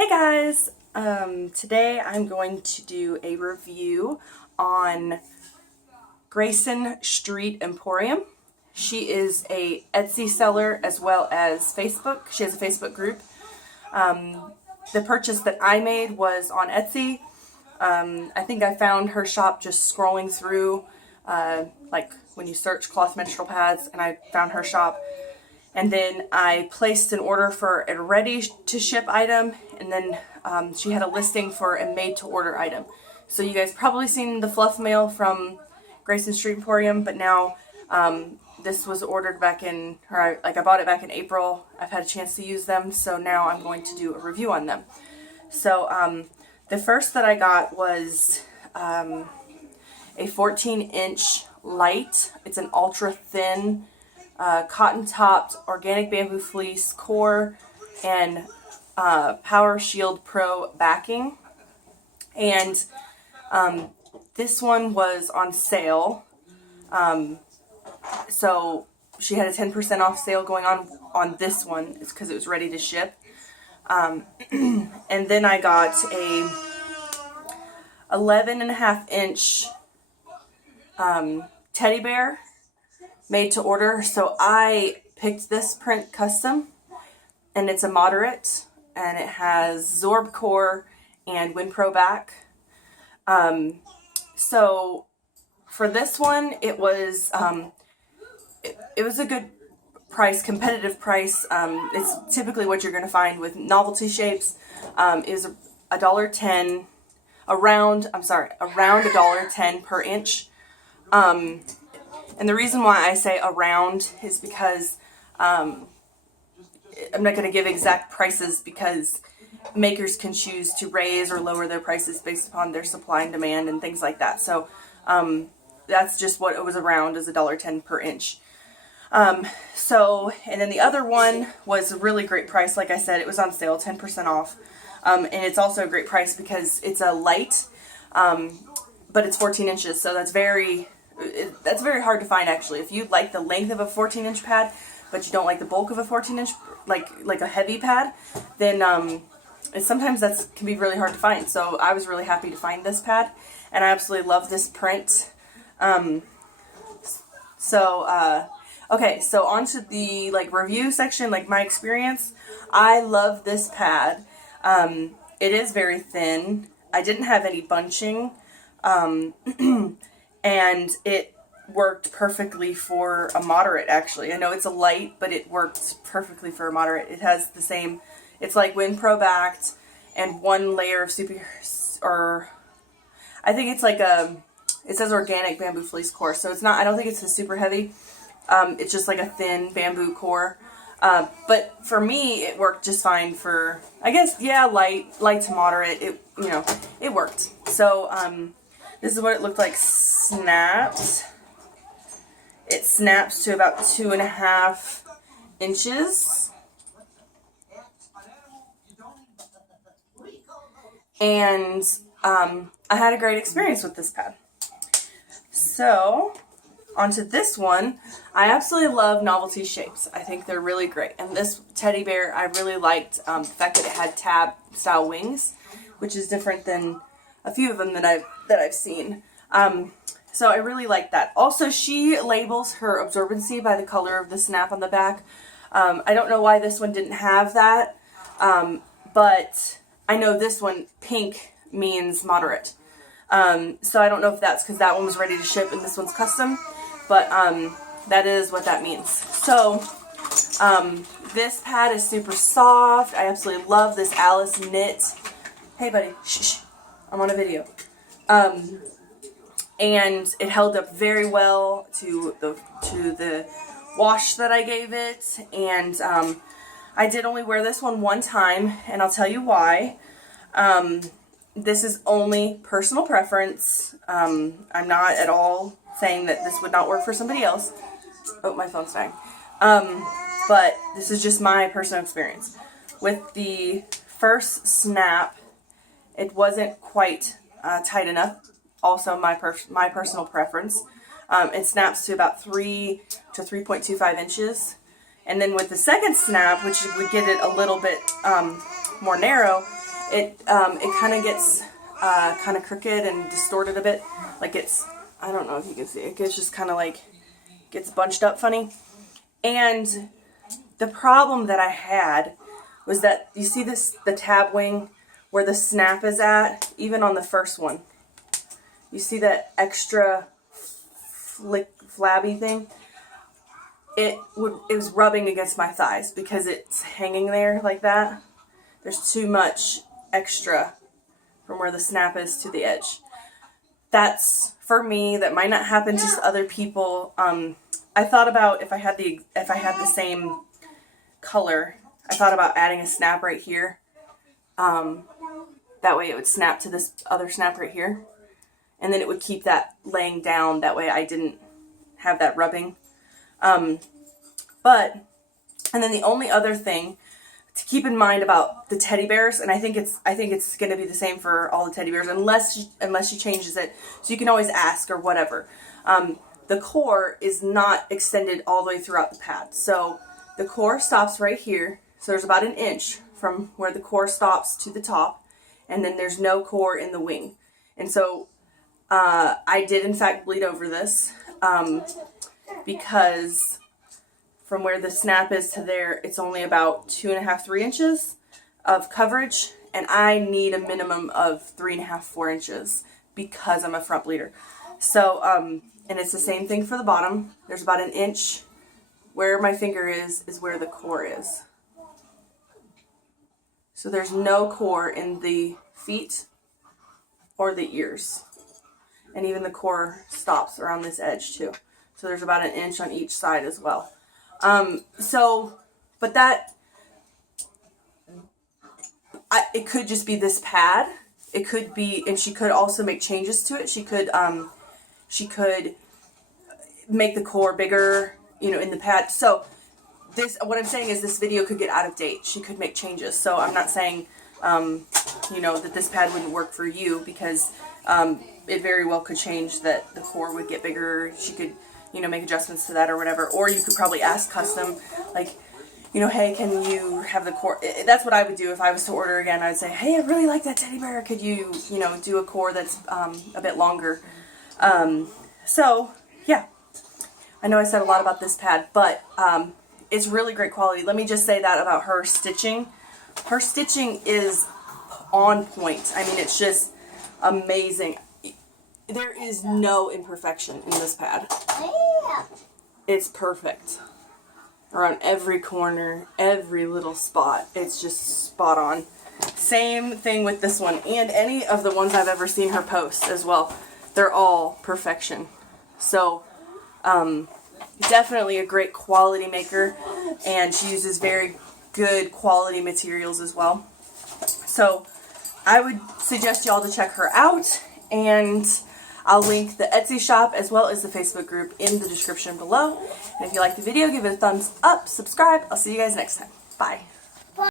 Hey guys! Today I'm going to do a review on Greyson Street Emporium. She is a Etsy seller as well as Facebook. She has a Facebook group. The purchase that I made was on Etsy. I think I found her shop just scrolling through, like when you search cloth menstrual pads, and I found her shop. And then I placed an order for a ready-to-ship item, and then she had a listing for a made-to-order item. So you guys probably seen the fluff mail from Greyson Street Emporium, but now this was ordered back in, or I bought it back in April. I've had a chance to use them, so now I'm going to do a review on them. So the first that I got was a 14-inch light. It's an ultra-thin cotton-topped organic bamboo fleece core and Power Shield Pro backing. And this one was on sale. So she had a 10% off sale going on this one. It's because it was ready to ship. And then I got a 11.5-inch teddy bear made to order. So I picked this print custom, and it's a moderate, and it has Zorb core and WinPro back. So for this one, it was a good price, competitive price. It's typically what you're going to find with novelty shapes. Is $1.10, around $1.10 per inch. And the reason why I say around is because I'm not going to give exact prices, because makers can choose to raise or lower their prices based upon their supply and demand and things like that. So that's just what it was around, is $1.10 per inch. And then the other one was a really great price. Like I said, it was on sale, 10% off. And it's also a great price because it's a light, but it's 14 inches. So that's very hard to find, actually. If you like the length of a 14-inch pad, but you don't like the bulk of a 14-inch, like a heavy pad, then sometimes that can be really hard to find. So I was really happy to find this pad, and I absolutely love this print. Okay, so on to the review section, my experience. I love this pad. It is very thin. I didn't have any bunching. And it worked perfectly for a moderate, actually. I know it's a light, but it worked perfectly for a moderate. It has the same, it's like WinPro backed, and one layer of I think it's it says organic bamboo fleece core, so it's not, I don't think it's a super heavy. It's just like a thin bamboo core. But for me, it worked just fine for, I guess, yeah, light to moderate. It worked. So, this is what it looked like snapped. It snaps to about 2.5 inches. And I had a great experience with this pad. So, onto this one. I absolutely love novelty shapes. I think they're really great. And this teddy bear, I really liked the fact that it had tab style wings, which is different than a few of them that I've seen. So I really like that. Also, she labels her absorbency by the color of the snap on the back. I don't know why this one didn't have that, but I know this one, pink, means moderate. So I don't know if that's because that one was ready to ship and this one's custom, but that is what that means. So this pad is super soft. I absolutely love this Alice knit. Hey buddy, shh. I'm on a video. And it held up very well to the wash that I gave it. And I did only wear this one time, and I'll tell you why. This is only personal preference. I'm not at all saying that this would not work for somebody else. Oh, my phone's dying. But this is just my personal experience. With the first snap, it wasn't quite tight enough. Also, my personal preference. It snaps to about 3 to 3.25 inches. And then with the second snap, which would get it a little bit more narrow, it kind of gets kind of crooked and distorted a bit. Like it's, I don't know if you can see, it gets just kind of like, gets bunched up funny. And the problem that I had was that, you see this, the tab wing where the snap is at, even on the first one. You see that extra flabby thing? It was rubbing against my thighs because it's hanging there like that. There's too much extra from where the snap is to the edge. That's for me. That might not happen to other people. I thought about if I had the same color, I thought about adding a snap right here. That way it would snap to this other snap right here, and then it would keep that laying down. That way I didn't have that rubbing. And then the only other thing to keep in mind about the teddy bears, and I think it's going to be the same for all the teddy bears, unless she changes it. So you can always ask or whatever. The core is not extended all the way throughout the pad. So the core stops right here. So there's about an inch from where the core stops to the top, and then there's no core in the wing. And so I did in fact bleed over this because from where the snap is to there, it's only about 2.5, 3 inches of coverage, and I need a minimum of 3.5, 4 inches because I'm a front bleeder. So, and it's the same thing for the bottom. There's about an inch where my finger is where the core is. So there's no core in the feet or the ears. And even the core stops around this edge too. So there's about an inch on each side as well. But that, it could just be this pad. It could be, and she could also make changes to it. She could make the core bigger, in the pad. So what I'm saying is this video could get out of date. She could make changes. So I'm not saying, that this pad wouldn't work for you, because, it very well could change that the core would get bigger. She could, make adjustments to that or whatever. Or you could probably ask custom, like, hey, can you have the core? That's what I would do if I was to order again. I'd say, hey, I really like that teddy bear. Could you, do a core that's a bit longer? So, yeah. I know I said a lot about this pad, but it's really great quality. Let me just say that about her stitching. Her stitching is on point. I mean, it's just amazing. There is no imperfection in this pad. It's perfect. Around every corner, every little spot. It's just spot on. Same thing with this one, and any of the ones I've ever seen her post as well. They're all perfection. So, definitely a great quality maker, and she uses very good quality materials as well. So, I would suggest y'all to check her out, and I'll link the Etsy shop as well as the Facebook group in the description below. And if you like the video, give it a thumbs up, subscribe. I'll see you guys next time. Bye.